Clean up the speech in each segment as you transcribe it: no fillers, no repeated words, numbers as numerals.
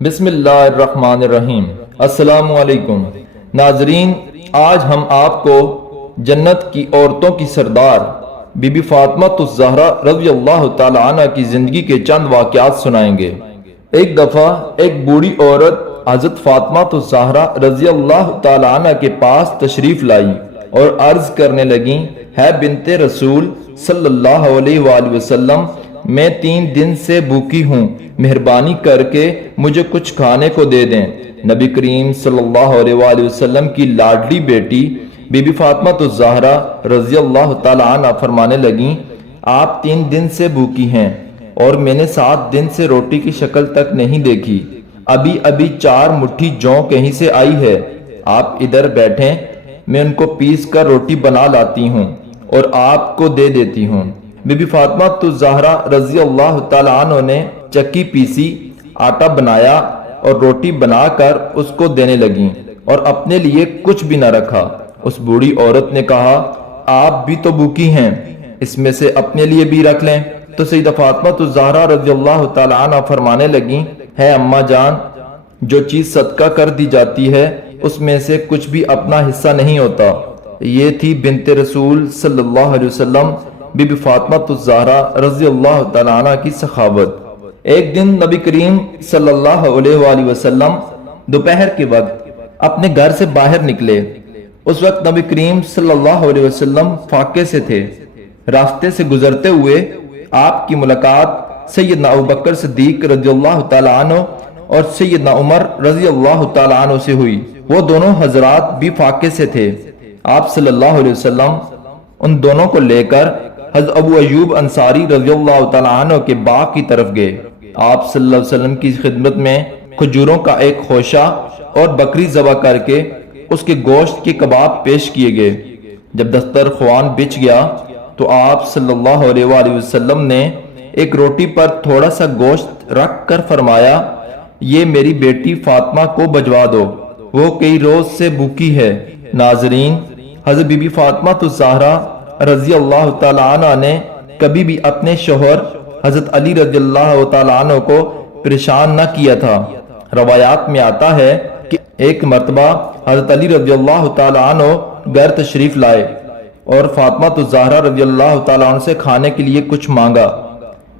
بسم اللہ الرحمن الرحیم۔ السلام علیکم ناظرین، آج ہم آپ کو جنت کی عورتوں کی سردار بی بی فاطمہ الزہرا رضی اللہ تعالی عنہ کی زندگی کے چند واقعات سنائیں گے۔ ایک دفعہ ایک بوڑھی عورت حضرت فاطمہ الزہرا رضی اللہ تعالی عنہ کے پاس تشریف لائی اور عرض کرنے لگیں، ہے بنت رسول صلی اللہ علیہ وآلہ وسلم، میں 3 دن سے بھوکی ہوں، مہربانی کر کے مجھے کچھ کھانے کو دے دیں۔ نبی کریم صلی اللہ علیہ وآلہ وسلم کی لاڈلی بیٹی بی بی فاطمہ الزہرا رضی اللہ تعالی عنہ فرمانے لگیں، آپ 3 دن سے بھوکی ہیں اور میں نے 7 دن سے روٹی کی شکل تک نہیں دیکھی، ابھی 4 مٹھی جوں کہیں سے آئی ہے، آپ ادھر بیٹھیں، میں ان کو پیس کر روٹی بنا لاتی ہوں اور آپ کو دے دیتی ہوں۔ بی بی فاطمہ الزہرا رضی اللہ تعالی عنہ نے چکی پیسی، آٹا بنایا اور روٹی بنا کر اس کو دینے لگیں اور اپنے لیے کچھ بھی نہ رکھا۔ اس بوڑھی عورت نے کہا، آپ بھی تو بھوکی ہیں، اس میں سے اپنے لیے بھی رکھ لیں۔ تو سیدہ فاطمہ الزہرا رضی اللہ تعالی عنہ فرمانے لگیں، ہے اماں جان، جو چیز صدقہ کر دی جاتی ہے اس میں سے کچھ بھی اپنا حصہ نہیں ہوتا۔ یہ تھی بنت رسول صلی اللہ علیہ وسلم بی بی فاطمہ الزہرا رضی اللہ تعالی عنہ کی سخاوت۔ ایک دن نبی کریم صلی اللہ علیہ وآلہ وسلم دوپہر کے وقت اپنے گھر سے باہر نکلے۔ اس وقت نبی کریم صلی اللہ علیہ وسلم فاقے سے تھے۔ راستے سے گزرتے ہوئے آپ کی ملاقات سیدنا ابوبکر صدیق رضی اللہ تعالی عنہ اور سیدنا عمر رضی اللہ تعالی عنہ سے ہوئی۔ وہ دونوں حضرات بھی فاقے سے تھے۔ آپ صلی اللہ علیہ وسلم ان دونوں کو لے کر حضرت ابو ایوب انصاری رضی اللہ تعالی عنہ کے باغ کی طرف گئے۔ آپ صلی اللہ علیہ وسلم کی خدمت میں کھجوروں کا ایک خوشہ اور بکری ذبح کر کے اس کے گوشت کے کباب پیش کیے گئے۔ جب دسترخوان بچھ گیا تو آپ صلی اللہ علیہ وآلہ وسلم نے ایک روٹی پر تھوڑا سا گوشت رکھ کر فرمایا، یہ میری بیٹی فاطمہ کو بھجوا دو، وہ کئی روز سے بھوکی ہے۔ ناظرین، حضرت بی بی فاطمہ الزہرا رضی اللہ تعالی عنہ نے کبھی بھی اپنے شوہر حضرت علی رضی اللہ تعالی عنہ کو پریشان نہ کیا تھا۔ روایات میں آتا ہے کہ ایک مرتبہ حضرت علی رضی اللہ تعالی عنہ گھر تشریف لائے اور فاطمہ الزہرا رضی اللہ تعالی عنہ سے کھانے کے لیے کچھ مانگا۔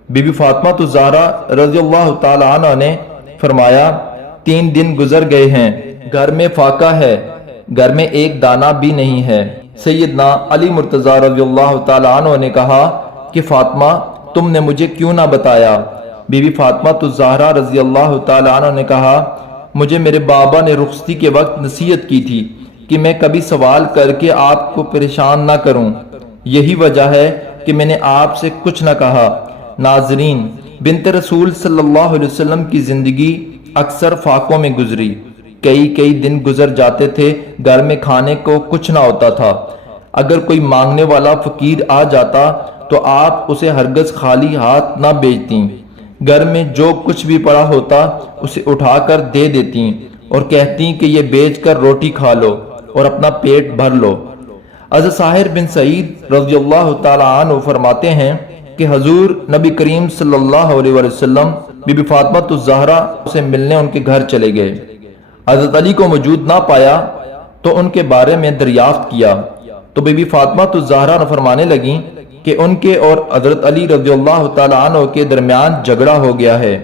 بی بی فاطمہ الزہرا رضی اللہ تعالی عنہ نے فرمایا، 3 دن گزر گئے ہیں، گھر میں فاقہ ہے، گھر میں ایک دانہ بھی نہیں ہے۔ سیدنا علی مرتضی رضی اللہ تعالی عنہ نے کہا کہ فاطمہ، تم نے مجھے کیوں نہ بتایا؟ بی بی فاطمہ الزہرا رضی اللہ تعالی عنہ نے کہا، مجھے میرے بابا نے رخصتی کے وقت نصیحت کی تھی کہ میں کبھی سوال کر کے آپ کو پریشان نہ کروں، یہی وجہ ہے کہ میں نے آپ سے کچھ نہ کہا۔ ناظرین، بنت رسول صلی اللہ علیہ وسلم کی زندگی اکثر فاقوں میں گزری۔ کئی دن گزر جاتے تھے، گھر میں کھانے کو کچھ نہ ہوتا تھا۔ اگر کوئی مانگنے والا فقیر آ جاتا تو آپ اسے ہرگز خالی ہاتھ نہ بھیجتیں، گھر میں جو کچھ بھی پڑا ہوتا اسے اٹھا کر دے دیتیں اور کہتیں کہ یہ بیچ کر روٹی کھا لو اور اپنا پیٹ بھر لو۔ حضرت ساہر بن سعید رضی اللہ تعالی عنہ فرماتے ہیں کہ حضور نبی کریم صلی اللہ علیہ وسلم بی بی فاطمہ الزہرا سے ملنے ان کے گھر چلے گئے۔ حضرت علی کو موجود نہ پایا تو ان کے بارے میں دریافت کیا تو بی بی فاطمہ الزہرا فرمانے لگیں کہ ان کے اور حضرت علی رضی اللہ تعالی عنہ کے درمیان جھگڑا ہو گیا ہے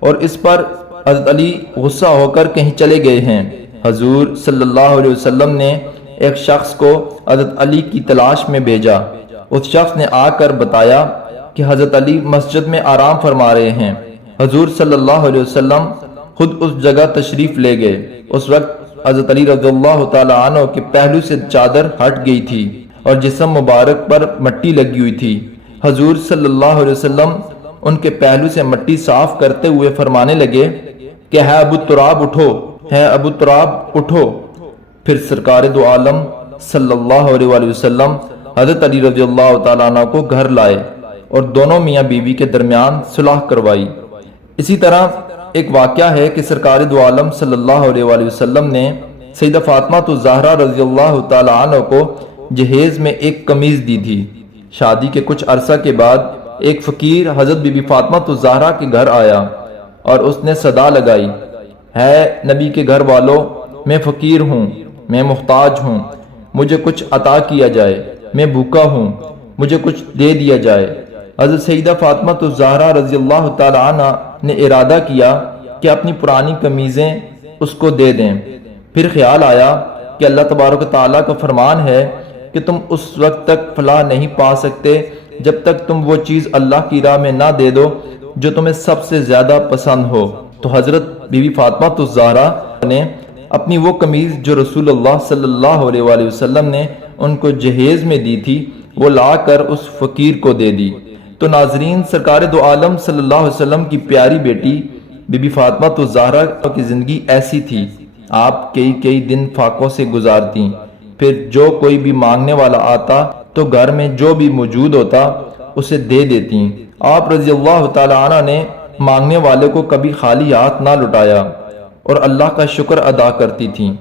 اور اس پر حضرت علی غصہ ہو کر کہیں چلے گئے ہیں۔ حضور صلی اللہ علیہ وسلم نے ایک شخص کو حضرت علی کی تلاش میں بھیجا۔ اس شخص نے آ کر بتایا کہ حضرت علی مسجد میں آرام فرما رہے ہیں۔ حضور صلی اللہ علیہ وسلم خود اس جگہ تشریف لے گئے۔ اس وقت حضرت علی رضی اللہ تعالی عنہ کے پہلو سے چادر ہٹ گئی تھی اور جسم مبارک پر مٹی لگی ہوئی تھی۔ حضور صلی اللہ علیہ وسلم ان کے پہلو سے مٹی صاف کرتے ہوئے فرمانے لگے کہ ہے ابو تراب اٹھو، ہے ابو تراب اٹھو۔ پھر سرکار دو عالم صلی اللہ علیہ وآلہ وسلم حضرت علی رضی اللہ تعالیٰ عنہ کو گھر لائے اور دونوں میاں بیوی کے درمیان صلح کروائی۔ اسی طرح ایک واقعہ ہے کہ سرکار دو عالم صلی اللہ علیہ وآلہ وسلم نے سیدہ فاطمہ الزہرا رضی اللہ تعالیٰ عنہ کو جہیز میں ایک قمیض دی تھی۔ شادی کے کچھ عرصہ کے بعد ایک فقیر حضرت بی بی فاطمہ الزہرا کے گھر آیا اور اس نے صدا لگائی ہے نبی کے گھر والوں، میں فقیر ہوں، میں محتاج ہوں، مجھے کچھ عطا کیا جائے، میں بھوکا ہوں، مجھے کچھ دے دیا جائے۔ حضرت سیدہ فاطمہ الزہرا رضی اللہ تعالی عنہ نے ارادہ کیا کہ اپنی پرانی قمیضیں اس کو دے دیں۔ پھر خیال آیا کہ اللہ تبارک و تعالیٰ کا فرمان ہے کہ تم اس وقت تک فلاح نہیں پا سکتے جب تک تم وہ چیز اللہ کی راہ میں نہ دے دو جو تمہیں سب سے زیادہ پسند ہو۔ تو حضرت بی بی فاطمہ الزہرا نے اپنی وہ قمیض جو رسول اللہ صلی اللہ علیہ وآلہ وسلم نے ان کو جہیز میں دی تھی وہ لا کر اس فقیر کو دے دی۔ تو ناظرین، سرکار دو عالم صلی اللہ علیہ وسلم کی پیاری بیٹی بی بی فاطمہ الزہرا کی زندگی ایسی تھی۔ آپ کئی دن فاقوں سے گزارتی، پھر جو کوئی بھی مانگنے والا آتا تو گھر میں جو بھی موجود ہوتا اسے دے دیتی۔ آپ رضی اللہ تعالی عنہ نے مانگنے والے کو کبھی خالی ہاتھ نہ لٹایا اور اللہ کا شکر ادا کرتی تھیں۔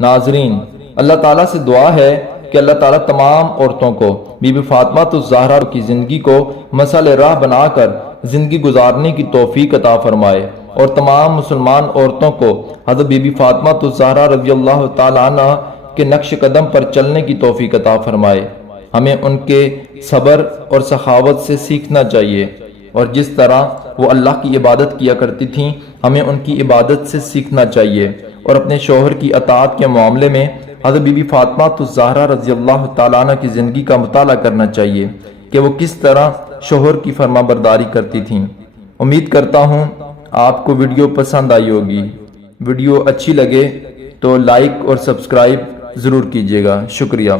ناظرین، اللہ تعالیٰ سے دعا ہے کہ اللہ تعالیٰ تمام عورتوں کو بی بی فاطمہ الزہرا کی زندگی کو مثال راہ بنا کر زندگی گزارنے کی توفیق عطا فرمائے، اور تمام مسلمان عورتوں کو حضرت بی بی فاطمہ الزہرا رضی اللہ تعالی عنہ کے نقش قدم پر چلنے کی توفیق عطا فرمائے۔ ہمیں ان کے صبر اور سخاوت سے سیکھنا چاہیے، اور جس طرح وہ اللہ کی عبادت کیا کرتی تھیں ہمیں ان کی عبادت سے سیکھنا چاہیے، اور اپنے شوہر کی اطاعت کے معاملے میں حضرت بی بی فاطمہ الزہرا رضی اللہ تعالیٰ عنہ کی زندگی کا مطالعہ کرنا چاہیے کہ وہ کس طرح شوہر کی فرما برداری کرتی تھیں۔ امید کرتا ہوں آپ کو ویڈیو پسند آئی ہوگی۔ ویڈیو اچھی لگے تو لائک اور سبسکرائب ضرور کیجیے گا۔ شکریہ۔